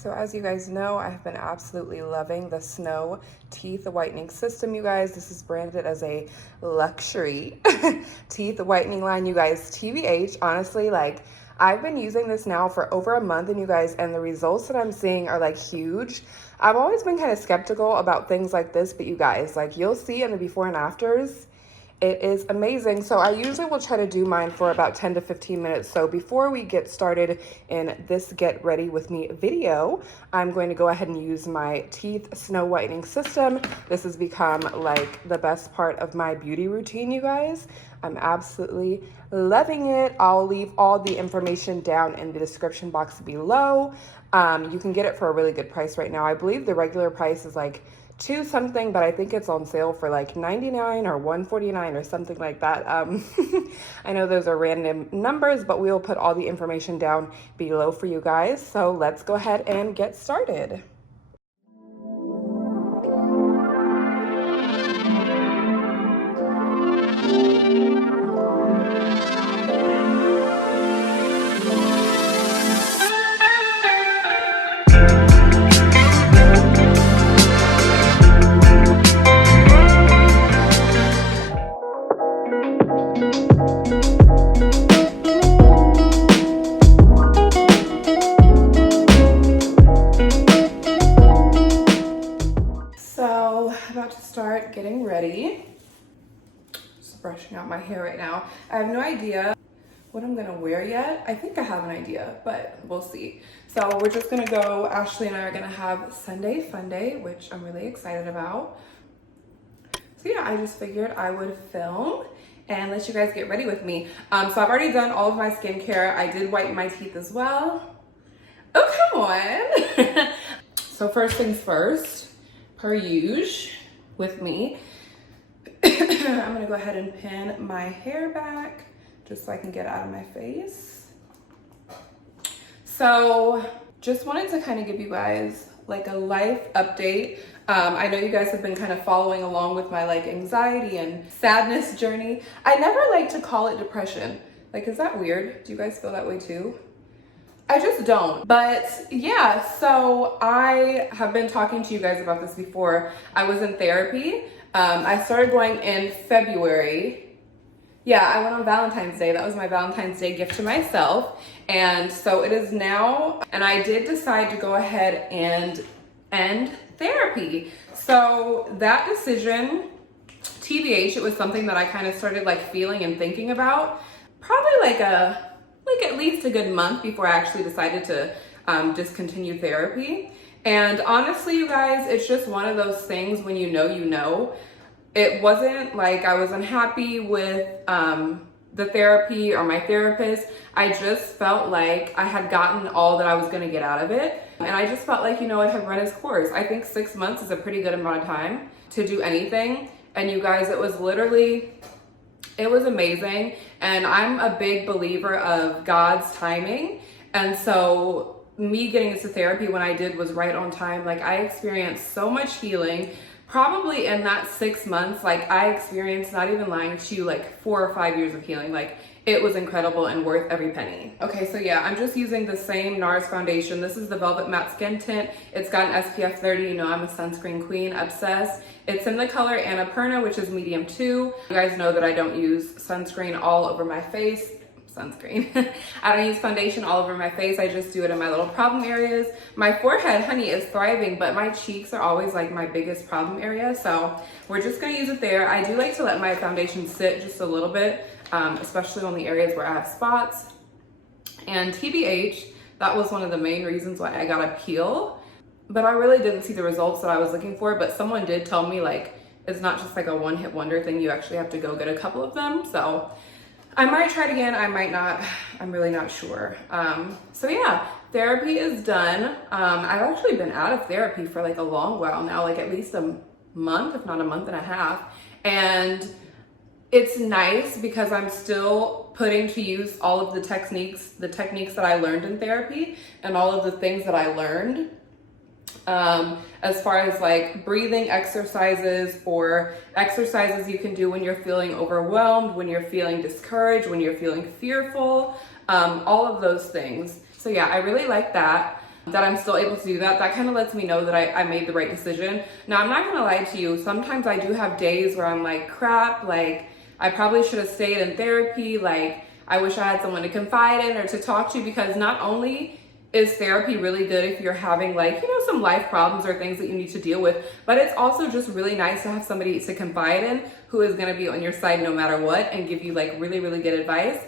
So as you guys know, I've been absolutely loving the Snow Teeth Whitening System, you guys. This is branded as a luxury teeth whitening line, you guys. TBH, honestly, like, I've been using this now for over a month, and you guys, and the results that I'm seeing are like huge. I've always been kind of skeptical about things like this, but you guys, like, you'll see in the before and afters, it is amazing. So I usually will try to do mine for about 10 to 15 minutes. So before we get started in this get ready with me video, I'm going to go ahead and use my teeth snow whitening system. This has become like the best part of my beauty routine, you guys. I'm absolutely loving it. I'll leave all the information down in the description box below. You can get it for a really good price right now. I believe the regular price is like $2 something, but I think it's on sale for like $99 or $149 or something like that. I know those are random numbers, but we will put all the information down below for you guys. So let's go ahead and get started. About to start getting ready. Just brushing out my hair right now. I have no idea what I'm gonna wear yet. I think I have an idea, but we'll see. So we're just gonna go, Ashley and I are gonna have Sunday Fun Day, which I'm really excited about. So yeah, I just figured I would film and let you guys get ready with me. So I've already done all of my skincare. I did whiten my teeth as well. Oh, come on. So first things first, per usual with me, I'm gonna go ahead and pin my hair back just so I can get it out of my face. So just wanted to kind of give you guys like a life update. I know you guys have been kind of following along with my like anxiety and sadness journey. I never like to call it depression. Like, is that weird? Do you guys feel that way too? I just don't. But yeah, so I have been talking to you guys about this before. I was in therapy. I started going in February. Yeah, I went on Valentine's Day. That was my Valentine's Day gift to myself. And so it is now, and I did decide to go ahead and end therapy. So that decision, TBH, it was something that I kind of started like feeling and thinking about probably like at least a good month before I actually decided to discontinue therapy. And honestly, you guys, it's just one of those things when you know. It wasn't like I was unhappy with the therapy or my therapist. I just felt like I had gotten all that I was gonna get out of it. And I just felt like, it had run its course. I think 6 months is a pretty good amount of time to do anything. And you guys, it was amazing. And I'm a big believer of God's timing. And so me getting into therapy when I did was right on time. Like, I experienced so much healing. Probably in that 6 months, like, I experienced, not even lying to you, like 4 or 5 years of healing. Like, it was incredible and worth every penny. Okay, so yeah, I'm just using the same NARS foundation. This is the Velvet Matte Skin Tint. It's got an SPF 30. I'm a sunscreen queen, obsessed. It's in the color Annapurna, which is medium 2. You guys know that I don't use sunscreen all over my face. Sunscreen. I don't use foundation all over my face. I just do it in my little problem areas. My forehead, honey, is thriving, but my cheeks are always like my biggest problem area. So we're just gonna use it there. I do like to let my foundation sit just a little bit, especially on the areas where I have spots. And TBH, that was one of the main reasons why I got a peel, but I really didn't see the results that I was looking for. But someone did tell me, like, it's not just like a one-hit wonder thing. You actually have to go get a couple of them. So I might try it again, I might not. I'm really not sure. So yeah, therapy is done. I've actually been out of therapy for like a long while now, like at least a month, if not a month and a half. And it's nice because I'm still putting to use all of the techniques that I learned in therapy and all of the things that I learned. As far as like breathing exercises or exercises you can do when you're feeling overwhelmed, when you're feeling discouraged, when you're feeling fearful, all of those things. So yeah, I really like that. that I'm still able to do that, that kind of lets me know that I made the right decision. Now, I'm not gonna lie to you, sometimes I do have days where I'm like, crap, like I probably should have stayed in therapy, like I wish I had someone to confide in or to talk to, because not only is therapy really good if you're having like, you know, some life problems or things that you need to deal with, but it's also just really nice to have somebody to confide in who is gonna be on your side no matter what and give you like really, really good advice.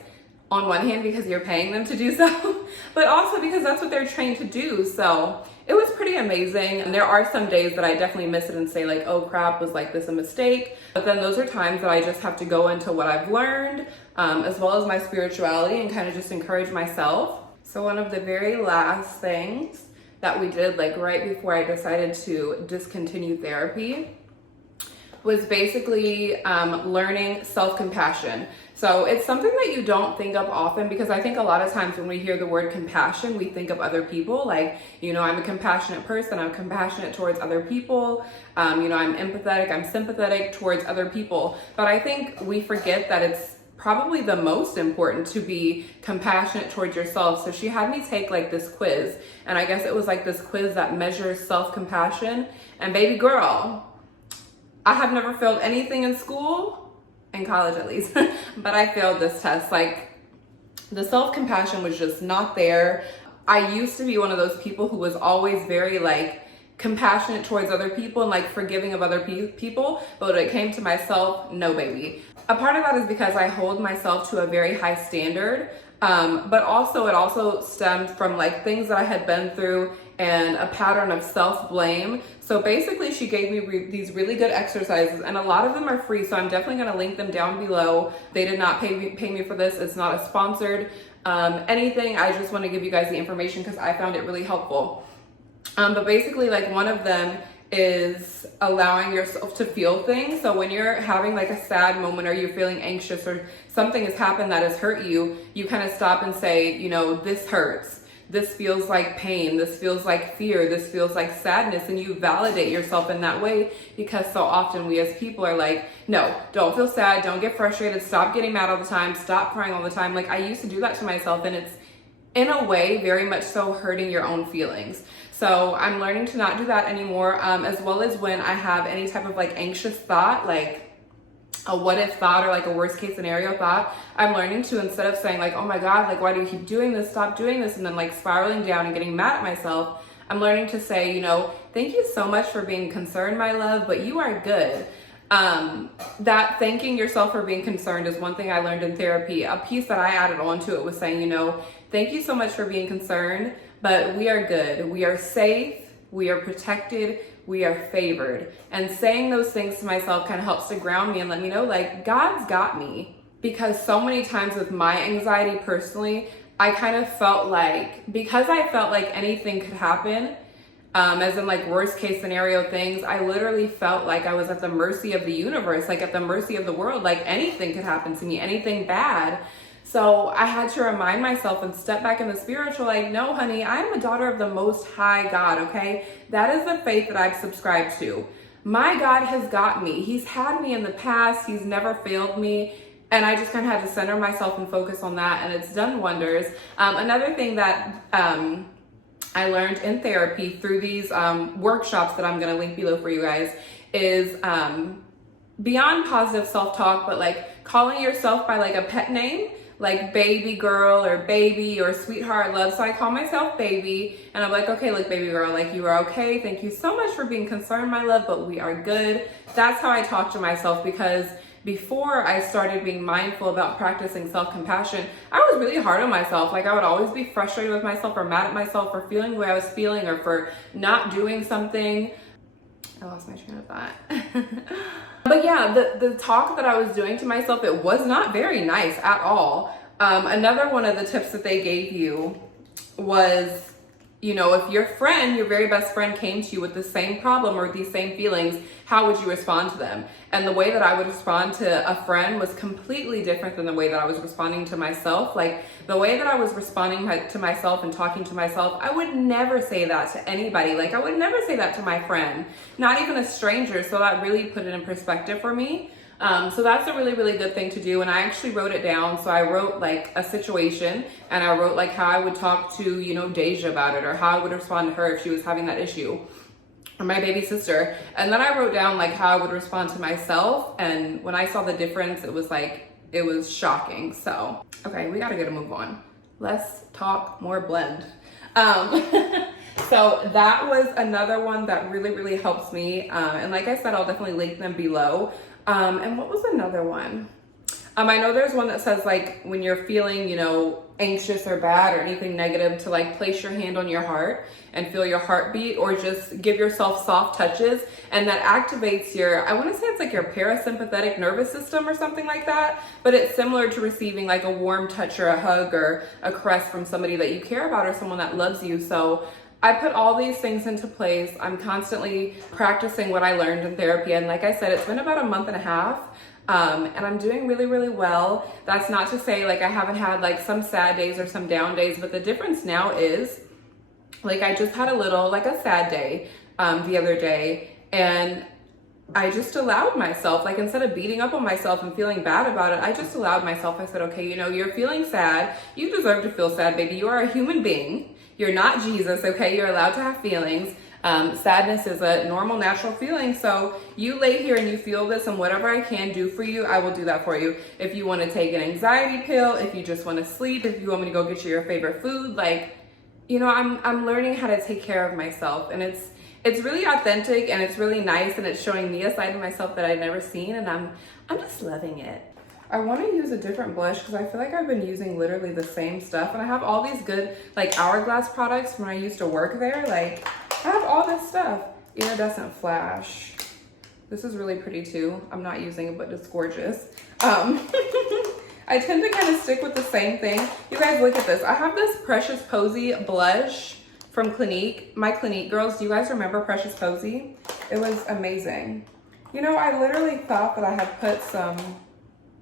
On one hand, because you're paying them to do so, but also because that's what they're trained to do. So it was pretty amazing. And there are some days that I definitely miss it and say like, oh crap, was like this a mistake? But then those are times that I just have to go into what I've learned, as well as my spirituality, and kind of just encourage myself. So one of the very last things that we did, like right before I decided to discontinue therapy, was basically learning self-compassion. So it's something that you don't think of often, because I think a lot of times when we hear the word compassion, we think of other people. Like, you know, I'm a compassionate person, I'm compassionate towards other people. You know, I'm empathetic, I'm sympathetic towards other people. But I think we forget that it's probably the most important to be compassionate towards yourself. So she had me take like this quiz, and I guess it was like this quiz that measures self-compassion. And baby girl, I have never failed anything in school, in college at least, but I failed this test. Like, the self-compassion was just not there. I used to be one of those people who was always very like compassionate towards other people and like forgiving of other people, but when it came to myself, no baby. A part of that is because I hold myself to a very high standard, but also it also stemmed from like things that I had been through and a pattern of self-blame. So basically she gave me these really good exercises, and a lot of them are free, so I'm definitely gonna link them down below. They did not pay me for this. It's not a sponsored anything. I just wanna give you guys the information because I found it really helpful. But basically, like, one of them is allowing yourself to feel things. So when you're having like a sad moment, or you're feeling anxious, or something has happened that has hurt you, you kind of stop and say, you know, this hurts. This feels like pain, this feels like fear, this feels like sadness, and you validate yourself in that way, because so often we as people are like, no, don't feel sad, don't get frustrated, stop getting mad all the time, stop crying all the time. Like, I used to do that to myself, and it's in a way very much so hurting your own feelings. So I'm learning to not do that anymore, as well as when I have any type of like anxious thought, like a what if thought, or like a worst case scenario thought, I'm learning to, instead of saying like, oh my God, like why do you keep doing this, stop doing this, and then like spiraling down and getting mad at myself, I'm learning to say, you know, thank you so much for being concerned, my love, but you are good. That thanking yourself for being concerned is one thing I learned in therapy. A piece that I added on to it was saying, you know, thank you so much for being concerned, but we are good, we are safe, we are protected, we are favored. And saying those things to myself kind of helps to ground me and let me know like God's got me. Because so many times with my anxiety personally, I kind of felt like, because I felt like anything could happen, as in like worst case scenario things, I literally felt like I was at the mercy of the universe, like at the mercy of the world, like anything could happen to me, anything bad. So I had to remind myself and step back in the spiritual, like, no, honey, I'm a daughter of the Most High God, okay? That is the faith that I've subscribed to. My God has got me. He's had me in the past. He's never failed me. And I just kind of had to center myself and focus on that, and it's done wonders. Another thing that I learned in therapy through these workshops that I'm going to link below for you guys is beyond positive self-talk, but like calling yourself by like a pet name, like baby girl or baby or sweetheart, love. So I call myself baby, and I'm like, okay, look, baby girl, like you are okay. Thank you so much for being concerned, my love, but we are good. That's how I talk to myself, because before I started being mindful about practicing self-compassion, I was really hard on myself. Like, I would always be frustrated with myself or mad at myself for feeling the way I was feeling, or for not doing something. I lost my train of thought. But yeah, the talk that I was doing to myself, it was not very nice at all. Another one of the tips that they gave you was, you know, if your friend, your very best friend, came to you with the same problem or these same feelings, how would you respond to them? And the way that I would respond to a friend was completely different than the way that I was responding to myself. Like, the way that I was responding to myself and talking to myself, I would never say that to anybody. Like, I would never say that to my friend, not even a stranger. So that really put it in perspective for me. So that's a really, really good thing to do. And I actually wrote it down. So I wrote like a situation, and I wrote like how I would talk to, you know, Deja about it, or how I would respond to her if she was having that issue, or my baby sister. And then I wrote down like how I would respond to myself. And when I saw the difference, it was like, it was shocking. So, okay, we gotta get a move on. Less talk, more blend. So that was another one that really, really helps me. And like I said, I'll definitely link them below. And what was another one? I know there's one that says like when you're feeling, you know, anxious or bad or anything negative, to like place your hand on your heart and feel your heartbeat, or just give yourself soft touches, and that activates your, I want to say it's like your parasympathetic nervous system or something like that, but it's similar to receiving like a warm touch or a hug or a caress from somebody that you care about or someone that loves you. So I put all these things into place. I'm constantly practicing what I learned in therapy, and like I said, it's been about a month and a half. And I'm doing really, really well. That's not to say like I haven't had like some sad days or some down days, but the difference now is like I just had a little, like a sad day the other day, and I just allowed myself, like instead of beating up on myself and feeling bad about it, I just allowed myself. I said, okay, you know, you're feeling sad. You deserve to feel sad, baby. You are a human being. You're not Jesus, okay? You're allowed to have feelings. Sadness is a normal, natural feeling. So you lay here and you feel this, and whatever I can do for you, I will do that for you. If you want to take an anxiety pill, if you just want to sleep, if you want me to go get you your favorite food, like, you know, I'm learning how to take care of myself, and it's really authentic, and it's really nice, and it's showing me a side of myself that I've never seen, and I'm just loving it. I want to use a different blush because I feel like I've been using literally the same stuff, and I have all these good like Hourglass products when I used to work there. Like I have all this stuff. Iridescent Flash. This is really pretty too. I'm not using it, but it's gorgeous. I tend to kind of stick with the same thing. You guys look at this. I have this Precious Posy blush from Clinique. My Clinique girls, do you guys remember Precious Posy? It was amazing. You know, I literally thought that I had put some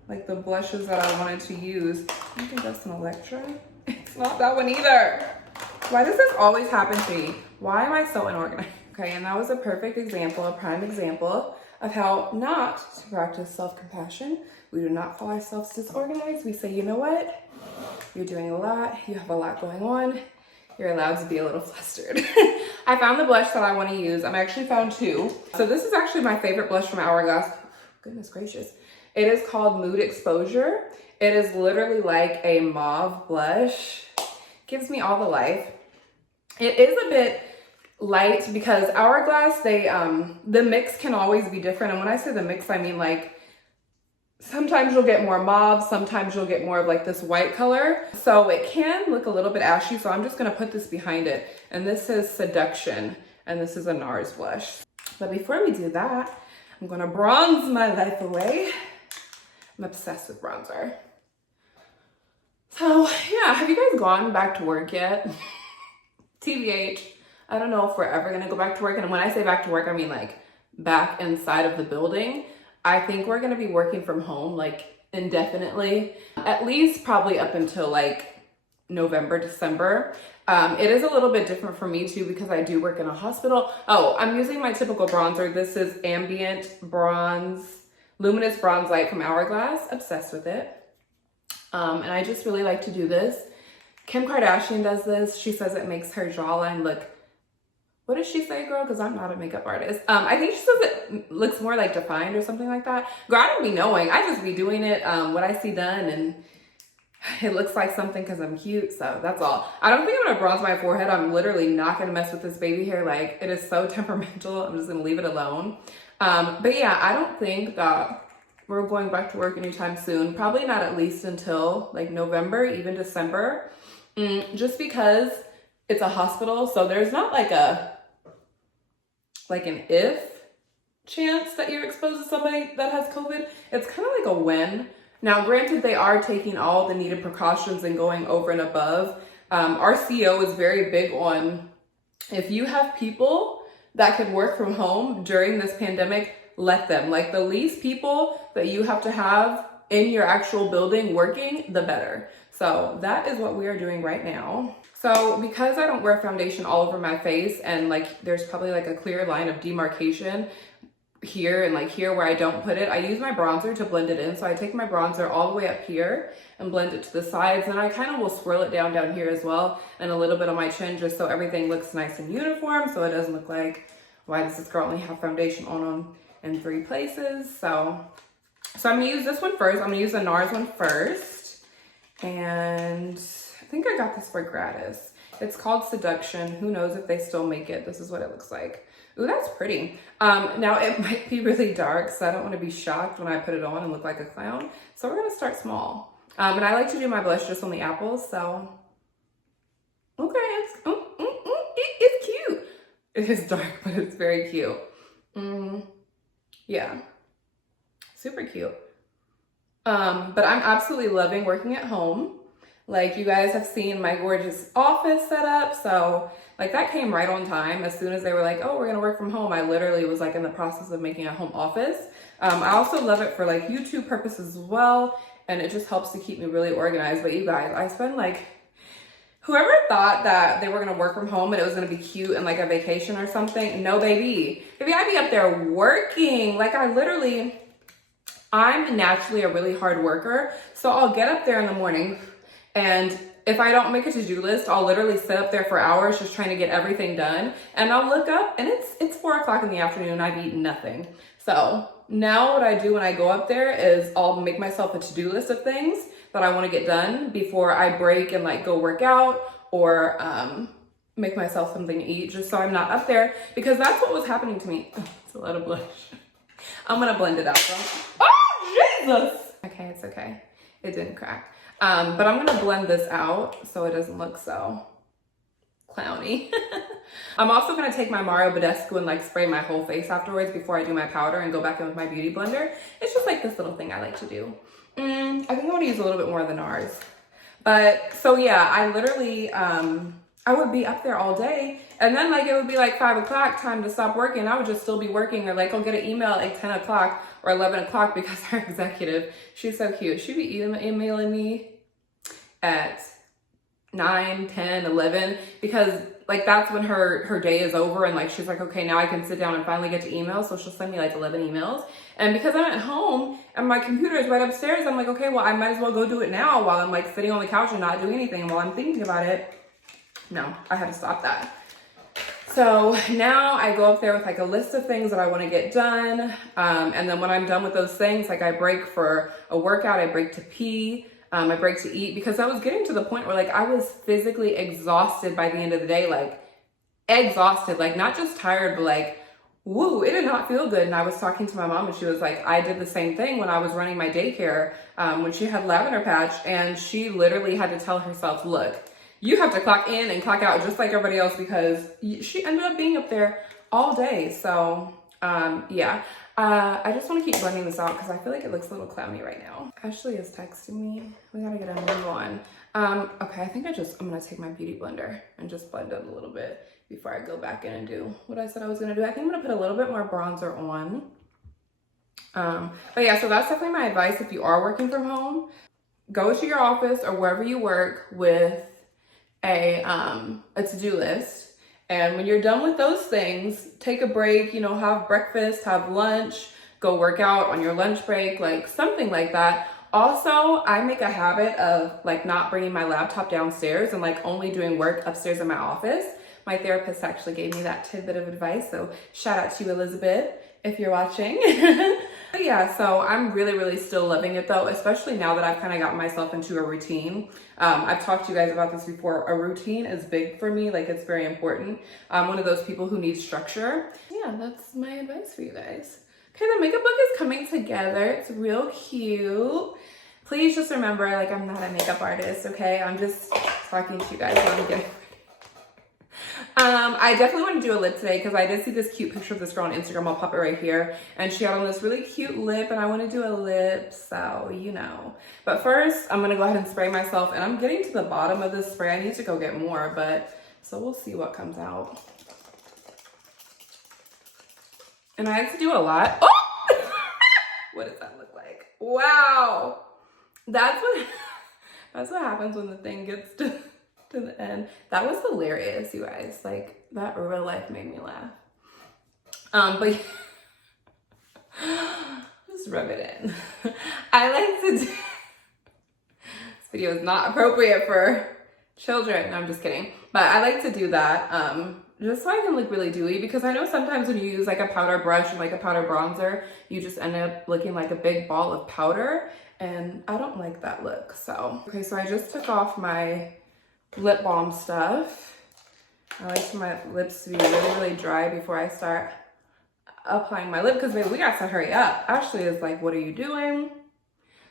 like the blushes that I wanted to use. I think that's an Electra. It's not that one either. Why does this always happen to me? Why am I so unorganized? Okay, and that was a perfect example, a prime example of how not to practice self-compassion. We do not call ourselves disorganized. We say, you know what? You're doing a lot. You have a lot going on. You're allowed to be a little flustered. I found the blush that I want to use. I've actually found two. So this is actually my favorite blush from Hourglass. Goodness gracious. It is called Mood Exposure. It is literally like a mauve blush. Gives me all the life. It is a bit light because Hourglass, the mix can always be different. And when I say the mix, I mean like sometimes you'll get more mauve, sometimes you'll get more of like this white color. So it can look a little bit ashy. So I'm just gonna put this behind it. And this is Seduction, and this is a NARS blush. But before we do that, I'm gonna bronze my life away. I'm obsessed with bronzer. So yeah, have you guys gone back to work yet? TBH, I don't know if we're ever gonna go back to work. And when I say back to work, I mean like back inside of the building. I think we're gonna be working from home like indefinitely, at least probably up until like November, December. It is a little bit different for me too because I do work in a hospital. Oh, I'm using my typical bronzer. This is Ambient Bronze, Luminous Bronze Light from Hourglass. Obsessed with it. And I just really like to do this. Kim Kardashian does this. She says it makes her jawline look, what does she say, girl? Because I'm not a makeup artist. I think she says it looks more like defined or something like that. Girl, I don't be knowing. I just be doing it what I see done, and it looks like something because I'm cute. So that's all. I don't think I'm gonna bronze my forehead. I'm literally not gonna mess with this baby hair. Like, it is so temperamental. I'm just gonna leave it alone. But yeah, I don't think that we're going back to work anytime soon. Probably not at least until like November, even December. Just because it's a hospital. So there's not like an if chance that you're exposed to somebody that has COVID. It's kind of like a when. Now, granted, they are taking all the needed precautions and going over and above. Our CEO is very big on, if you have people that could work from home during this pandemic, let them. Like, the least people that you have to have in your actual building working, the better. So that is what we are doing right now. So because I don't wear foundation all over my face, and like there's probably like a clear line of demarcation here and like here where I don't put it. I use my bronzer to blend it in. So I take my bronzer all the way up here and blend it to the sides. And I kind of will swirl it down here as well, and a little bit on my chin, just so everything looks nice and uniform. So it doesn't look like, why does this girl only have foundation on in 3 places? So I'm gonna use this one first. I'm gonna use the NARS one first. And I think I got this for gratis. It's called Seduction. Who knows if they still make it. This is what it looks like. Ooh, that's pretty. Now it might be really dark, so I don't want to be shocked when I put it on and look like a clown. So we're gonna start small. And I like to do my blush just on the apples, so. Okay, it's cute. It is dark, but it's very cute. Yeah, super cute. But I'm absolutely loving working at home. Like, you guys have seen my gorgeous office setup, so like that came right on time. As soon as they were like, oh, we're gonna work from home, I literally was like in the process of making a home office. I also love it for like YouTube purposes as well, and it just helps to keep me really organized. But you guys, I spend like, whoever thought that they were gonna work from home and it was gonna be cute and like a vacation or something, no baby. Baby, I'd be up there working. Like I'm naturally a really hard worker, so I'll get up there in the morning, and if I don't make a to-do list, I'll literally sit up there for hours just trying to get everything done. And I'll look up and it's 4 o'clock in the afternoon and I've eaten nothing. So now what I do when I go up there is I'll make myself a to-do list of things that I want to get done before I break and like go work out or make myself something to eat, just so I'm not up there, because that's what was happening to me. Oh, it's a lot of blush. I'm gonna blend it out though. Oh, Jesus! Okay, it's okay. It didn't crack. But I'm gonna blend this out so it doesn't look so clowny. I'm also gonna take my Mario Badescu and like spray my whole face afterwards before I do my powder and go back in with my beauty blender. It's just like this little thing I like to do. I think I wanna use a little bit more of the NARS. But so yeah, I literally, I would be up there all day, and then like it would be like 5 o'clock, time to stop working. I would just still be working, or like I'll get an email at like 10 o'clock or 11 o'clock because our executive, she's so cute. She'd be emailing me at 9, 10, 11, because like that's when her day is over, and like she's like, okay, now I can sit down and finally get to email. So she'll send me like 11 emails, and because I'm at home and my computer is right upstairs, I'm like, okay, well I might as well go do it now while I'm like sitting on the couch and not doing anything. And while I'm thinking about it, no, I had to stop that. So now I go up there with like a list of things that I want to get done, and then when I'm done with those things, like I break for a workout, I break to pee, I break to eat, because I was getting to the point where like I was physically exhausted by the end of the day, like exhausted, like not just tired, but like, woo, it did not feel good. And I was talking to my mom and she was like, I did the same thing when I was running my daycare, when she had lavender patch, and she literally had to tell herself, look, you have to clock in and clock out just like everybody else, because she ended up being up there all day. So yeah, I just want to keep blending this out because I feel like it looks a little clowny right now. Ashley is texting me. We gotta get a move on. Okay, I think I'm gonna take my beauty blender and just blend it a little bit before I go back in and do what I said I was gonna do. I think I'm gonna put a little bit more bronzer on. But yeah, so that's definitely my advice. If you are working from home, go to your office or wherever you work with a to-do list, and when you're done with those things, take a break, you know, have breakfast, have lunch, go work out on your lunch break, like something like that. Also, I make a habit of like not bringing my laptop downstairs and like only doing work upstairs in my office. My therapist actually gave me that tidbit of advice, so shout out to you, Elizabeth, if you're watching. But yeah, so I'm really still loving it though, especially now that I've kind of gotten myself into a routine. I've talked to you guys about this before. A routine is big for me, like it's very important. I'm one of those people who needs structure. Yeah, that's my advice for you guys. Okay, the makeup look is coming together. It's real cute. Please just remember, like, I'm not a makeup artist, okay? I'm just talking to you guys while I'm getting ready. I definitely want to do a lip today because I did see this cute picture of this girl on Instagram. I'll pop it right here. And she had on this really cute lip, and I want to do a lip, so you know. But first, I'm going to go ahead and spray myself, and I'm getting to the bottom of this spray. I need to go get more, but so we'll see what comes out. And I had to do a lot. Oh! What does that look like? Wow! That's what happens when the thing gets to the end. That was hilarious, you guys. Like, that real life made me laugh. But Just rub it in. I like to do, this video is not appropriate for children. No, I'm just kidding. But I like to do that just so I can look really dewy, because I know sometimes when you use like a powder brush and like a powder bronzer, you just end up looking like a big ball of powder, and I don't like that look. So, okay, so I just took off my lip balm stuff. I like for my lips to be really, really dry before I start applying my lip, because baby, we got to hurry up. Ashley is like, what are you doing?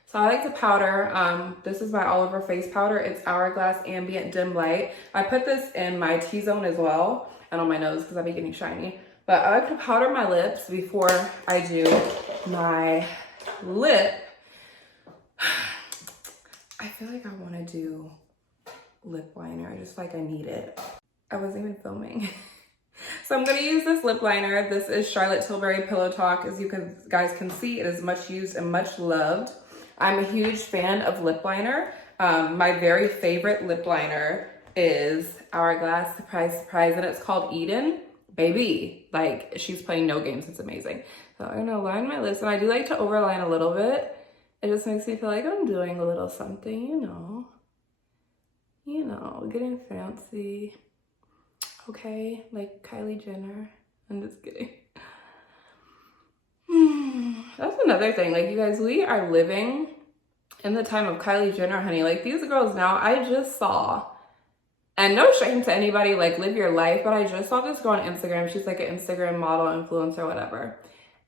So I like to powder. This is my all over face powder. It's Hourglass Ambient Dim Light. I put this in my T-zone as well, and on my nose because I'll be getting shiny. But I like to powder my lips before I do my lip. I feel like I want to do lip liner. I just like I need it. I wasn't even filming. So I'm going to use this lip liner. This is Charlotte Tilbury Pillow Talk. As you guys can see, it is much used and much loved. I'm a huge fan of lip liner. My very favorite lip liner is Hourglass, surprise, surprise, and it's called Eden. Baby, like, she's playing no games. It's amazing. So I'm going to line my lips, and I do like to overline a little bit. It just makes me feel like I'm doing a little something, you know, getting fancy. Okay, like Kylie Jenner. I'm just kidding. That's another thing. Like, you guys, we are living in the time of Kylie Jenner, honey. Like, these girls now, I just saw, and no shame to anybody, like, live your life, but I just saw this girl on Instagram. She's like an Instagram model, influencer, whatever.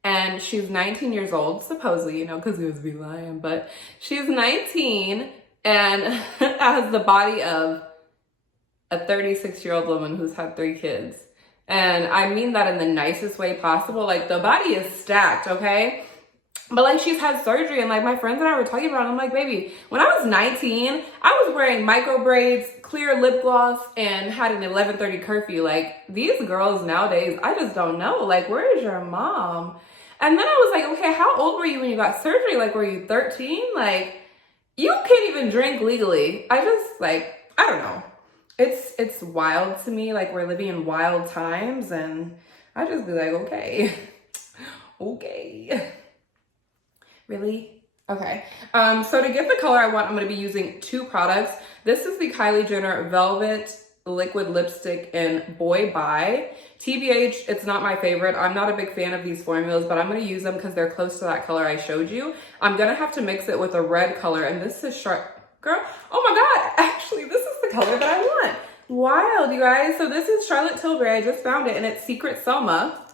And she's 19 years old, supposedly, you know, because we was be lying, but she's 19 and has the body of a 36-year-old woman who's had 3 kids. And I mean that in the nicest way possible. Like, the body is stacked, okay? But like, she's had surgery, and like my friends and I were talking about it. I'm like, baby, when I was 19, I was wearing micro braids, clear lip gloss, and had an 11:30 curfew. Like, these girls nowadays, I just don't know. Like, where is your mom? And then I was like, okay, how old were you when you got surgery? Like, were you 13? Like, you can't even drink legally. I just, like, I don't know. It's wild to me. Like, we're living in wild times, and I just be like, okay, okay. Really? Okay. So to get the color I want, I'm going to be using 2 products. This is the Kylie Jenner Velvet Liquid Lipstick in Boy Bye. TBH, it's not my favorite. I'm not a big fan of these formulas, but I'm going to use them because they're close to that color I showed you. I'm going to have to mix it with a red color, and this is girl, oh my God, actually, this is the color that I want. Wild, you guys. So this is Charlotte Tilbury. I just found it, and it's Secret Selma.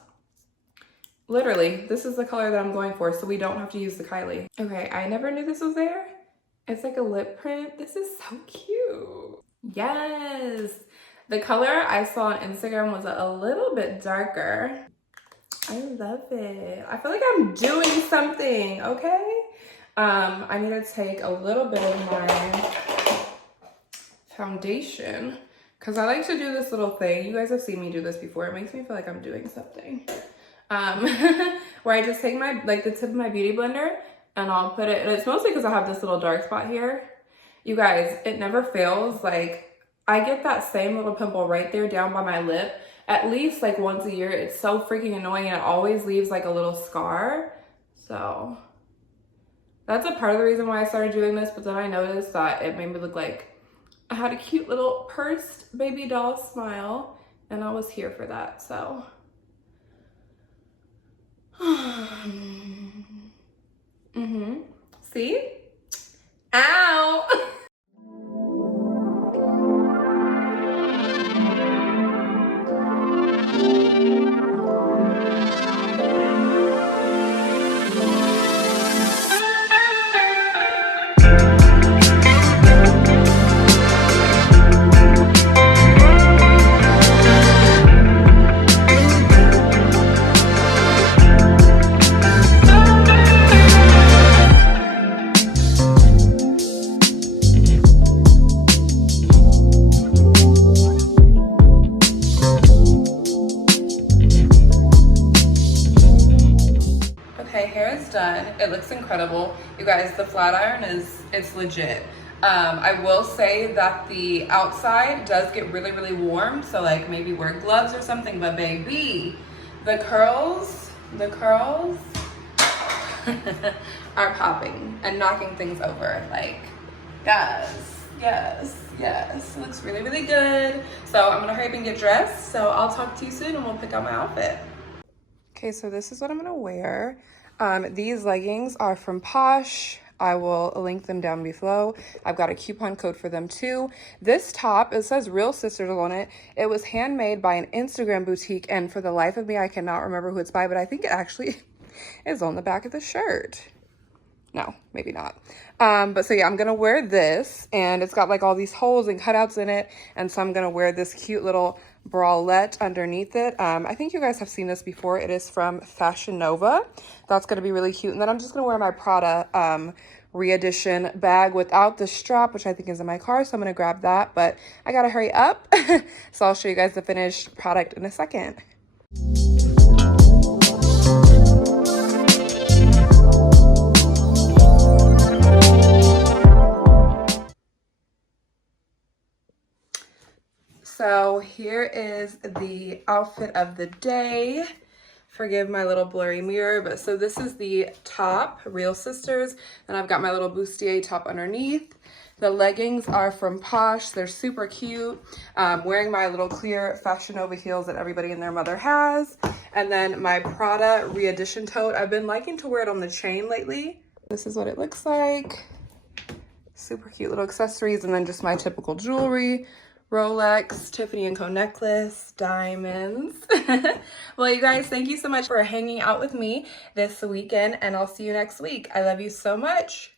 Literally, this is the color that I'm going for, so we don't have to use the Kylie. Okay, I never knew this was there. It's like a lip print. This is so cute. Yes. The color I saw on Instagram was a little bit darker. I love it. I feel like I'm doing something, okay? I need to take a little bit of my foundation, because I like to do this little thing. You guys have seen me do this before. It makes me feel like I'm doing something. Where I just take my, like, the tip of my beauty blender, and I'll put it, and it's mostly because I have this little dark spot here. You guys, it never fails. Like, I get that same little pimple right there down by my lip at least like once a year. It's so freaking annoying, and it always leaves like a little scar. So that's a part of the reason why I started doing this, but then I noticed that it made me look like I had a cute little pursed baby doll smile, and I was here for that, so. See? Ow! Done. It looks incredible. You guys, the flat iron it's legit. I will say that the outside does get really, really warm, so like maybe wear gloves or something, but baby, the curls, are popping and knocking things over. Like, yes, yes, yes. It looks really, really good. So I'm gonna hurry up and get dressed. So I'll talk to you soon and we'll pick out my outfit. Okay, so this is what I'm gonna wear. These leggings are from Posh. I will link them down below. I've got a coupon code for them too. This top, it says Real Sisters on it. It was handmade by an Instagram boutique, and for the life of me, I cannot remember who it's by, but I think it actually is on the back of the shirt. No, maybe not. But so yeah, I'm gonna wear this, and it's got like all these holes and cutouts in it, and so I'm gonna wear this cute little bralette underneath it. I think you guys have seen this before. It is from Fashion Nova. That's gonna be really cute. And then I'm just gonna wear my Prada re-edition bag without the strap, which I think is in my car, so I'm gonna grab that, but I gotta hurry up. So I'll show you guys the finished product in a second. So here is the outfit of the day. Forgive my little blurry mirror, but so this is the top, Real Sisters, and I've got my little bustier top underneath. The leggings are from Posh. They're super cute. Wearing my little clear Fashion Nova heels that everybody and their mother has. And then my Prada re-edition tote. I've been liking to wear it on the chain lately. This is what it looks like. Super cute little accessories, and then just my typical jewelry. Rolex, Tiffany & Co necklace, diamonds. Well, you guys, thank you so much for hanging out with me this weekend, and I'll see you next week. I love you so much.